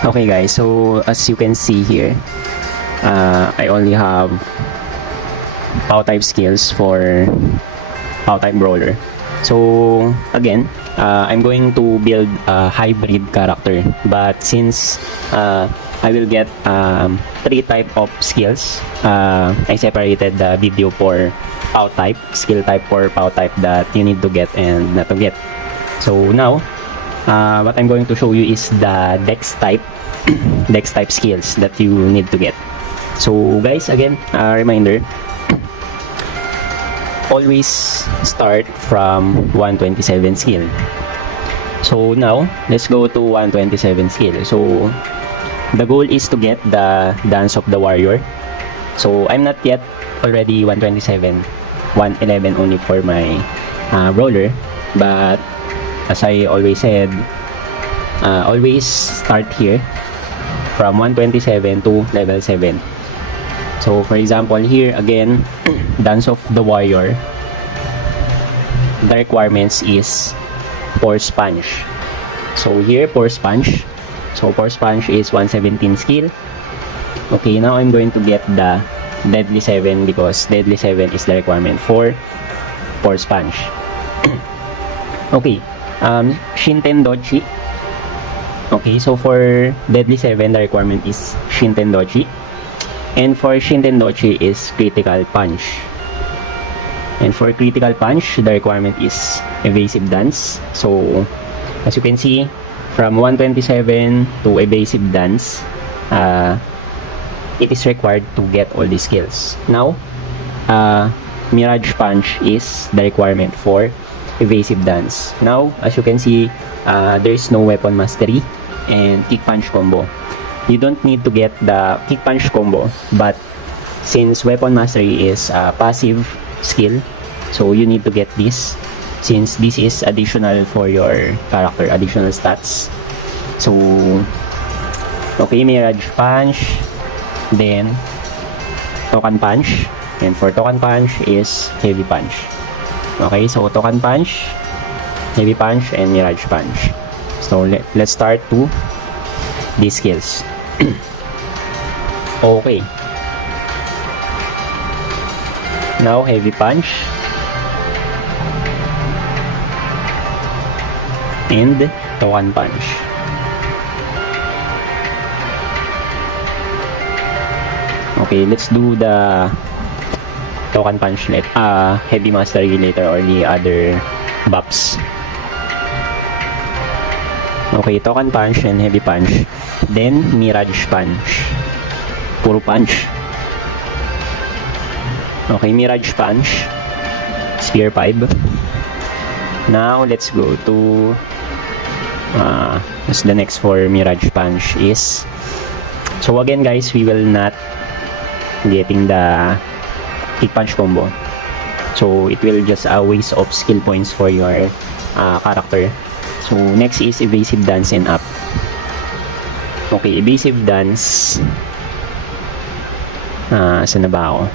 Okay guys, so as you can see here, I only have POW type skills for POW type brawler. So again, I'm going to build a hybrid character, but since I will get 3 type of skills, I separated the video for POW type, skill type for POW type that you need to get and not to get. So now, what I'm going to show you is the dex type dex type skills that you need to get. So guys, again, reminder, always start from 127 skill. So now let's go to 127 skill. So the goal is to get the Dance of the Warrior. So I'm not yet already 127, 111 only for my brawler, but as I always said, always start here from 127 to level 7. So for example here again, Dance of the Warrior, the requirements is Force Punch. So here Force Punch, so Force Punch is 117 skill. Okay, now I'm going to get the Deadly 7 because Deadly 7 is the requirement for Force Punch. Okay, Shinten Dochi. Okay, so for Deadly 7 the requirement is Shinten Dochi, and for Shinten Dochi is Critical Punch. And for Critical Punch the requirement is Evasive Dance. So as you can see, from 127 to Evasive Dance, it is required to get all these skills. Now, Mirage Punch is the requirement for Evasive Dance. Now, as you can see, there is no Weapon Mastery and Kick Punch combo. You don't need to get the Kick Punch combo, but since Weapon Mastery is a passive skill, so you need to get this since this is additional for your character, additional stats. So, okay, Mirage Punch, then Token Punch, and for Token Punch is Heavy Punch. Okay, so Token Punch, Heavy Punch, and Mirage Punch. So let's start to these skills. Okay, now Heavy Punch and Token Punch. Okay, let's do the Token Punch Heavy Mastery later, or the other buffs. Okay, Token Punch and Heavy Punch, then Mirage Punch, puro punch. Okay, Mirage Punch, Spear 5. Now let's go to the next for Mirage Punch is, so again guys, we will not getting the Kick Punch combo, so it will just a waste of skill points for your character. So next is Evasive Dance and up. Okay, Evasive Dance, saan na ba ako?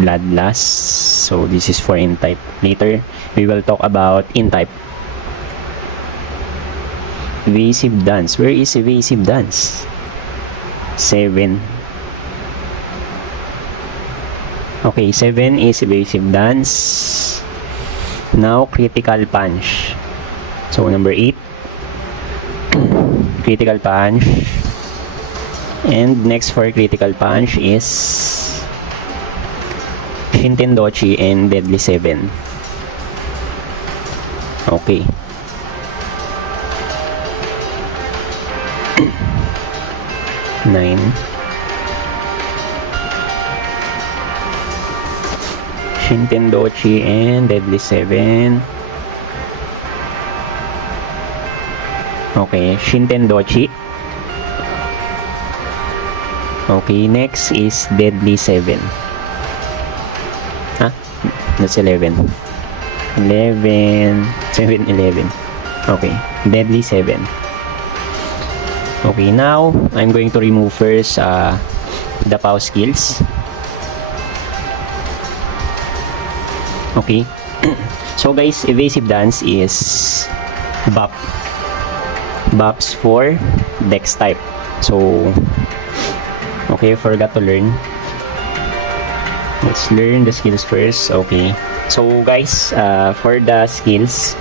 Bloodlust. So this is for in type. Later we will talk about in type. Evasive Dance, where is Evasive Dance? 7. Okay, 7 is Evasive Dance. Now Critical Punch. So number 8, Critical Punch, and next for Critical Punch is Shinten Dochi and Deadly 7. Okay. Nine. Shinten Dochi and Deadly 7. Okay, Shinten Dochi. Okay, next is Deadly 7. That's 11. 11. 7, 11. Okay, Deadly 7. Okay, now I'm going to remove first the POW skills. Okay. So guys, Evasive Dance is buff. buffs for dex type. So, okay, forgot to learn. Let's learn the skills first. Okay. So guys, for the skills,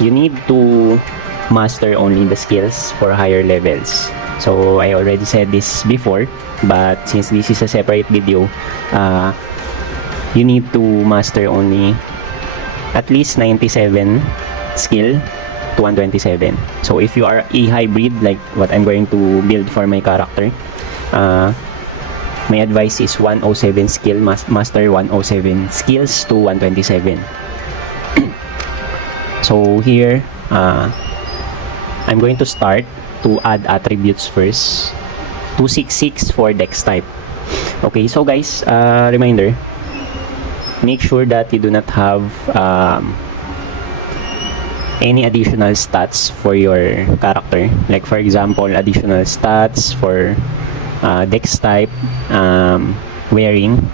you need to master only the skills for higher levels. So I already said this before, but since this is a separate video, you need to master only at least 97 skill to 127. So if you are a hybrid like what I'm going to build for my character, my advice is 107 skill, master 107 skills to 127. So here, I'm going to start to add attributes first. 266 for dex type. Okay, so guys, reminder, make sure that you do not have any additional stats for your character. Like for example, additional stats for dex type, wearing.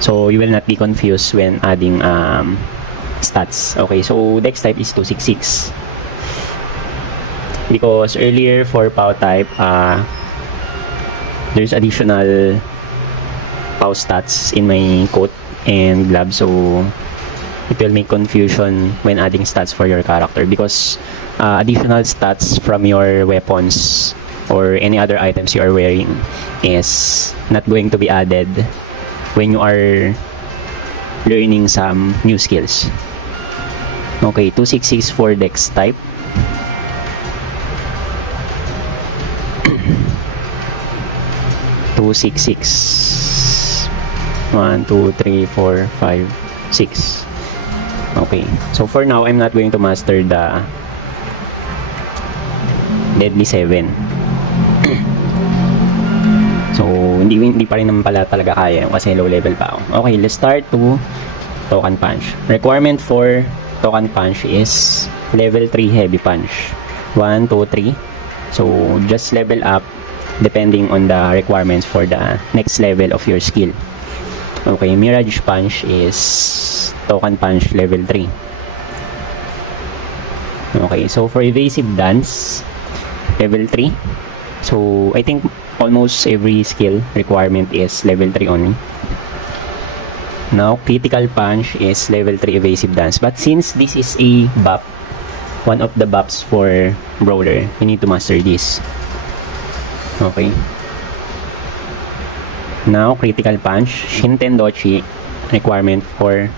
So you will not be confused when adding stats. Okay, so dex type is 266. Because earlier for POW type, there's additional POW stats in my coat and gloves, so it will make confusion when adding stats for your character, because additional stats from your weapons or any other items you are wearing is not going to be added when you are learning some new skills. Okay, 266 for dex type. Two, 6, 1, 2, 3, 4, 5, 6. Okay, so for now I'm not going to master the deadly 7. So hindi pa rin naman pala talaga kaya kasi low level pa ako. Okay, let's start to token punch. Requirement for token punch is level 3 heavy punch. 1, 2, 3. So just level up depending on the requirements for the next level of your skill. Okay, Mirage Punch is token punch level 3. Okay, so for evasive dance, level 3. So I think almost every skill requirement is level 3 only. Now, critical punch is level 3 evasive dance. But since this is a buff, one of the buffs for brawler, you need to master this. Okay. Now, critical punch, Shintendochi, requirement for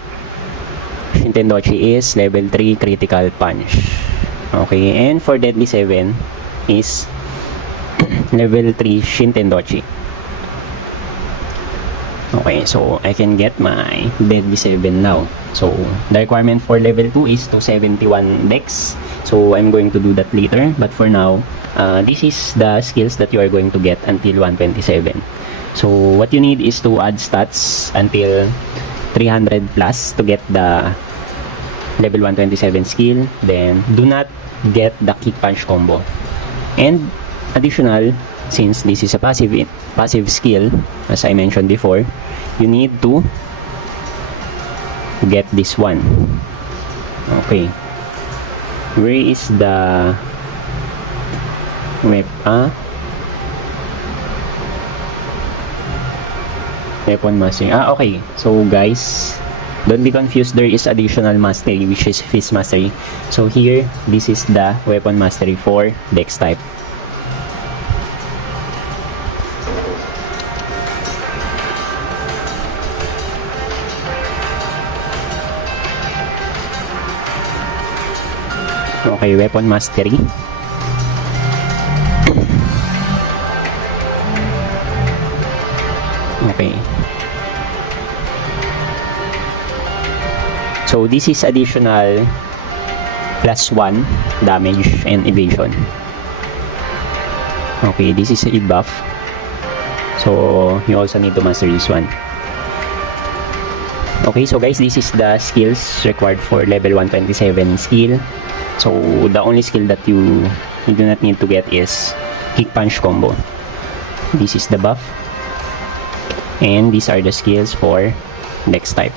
Shintendochi is level 3 critical punch. Okay, and for deadly 7 is level 3 Shintendochi. Okay, so I can get my deadly 7 now. So the requirement for level 2 is 271 dex. So I'm going to do that later, but for now, this is the skills that you are going to get until 127. So what you need is to add stats until 300 plus to get the level 127 skill. Then do not get the kick punch combo. And additional, since this is a passive skill, as I mentioned before, you need to get this one. Okay, where is the weapon mastery? Okay, so guys, don't be confused, there is additional mastery which is fist mastery. So here, this is the weapon mastery for dex type. Okay, weapon mastery. Okay. So this is additional +1 damage and evasion. Okay, this is a buff. So you also need to master this one. Okay, so guys, this is the skills required for level 127 skill. So the only skill that you do not need to get is kick punch combo. This is the buff, and these are the skills for dex type.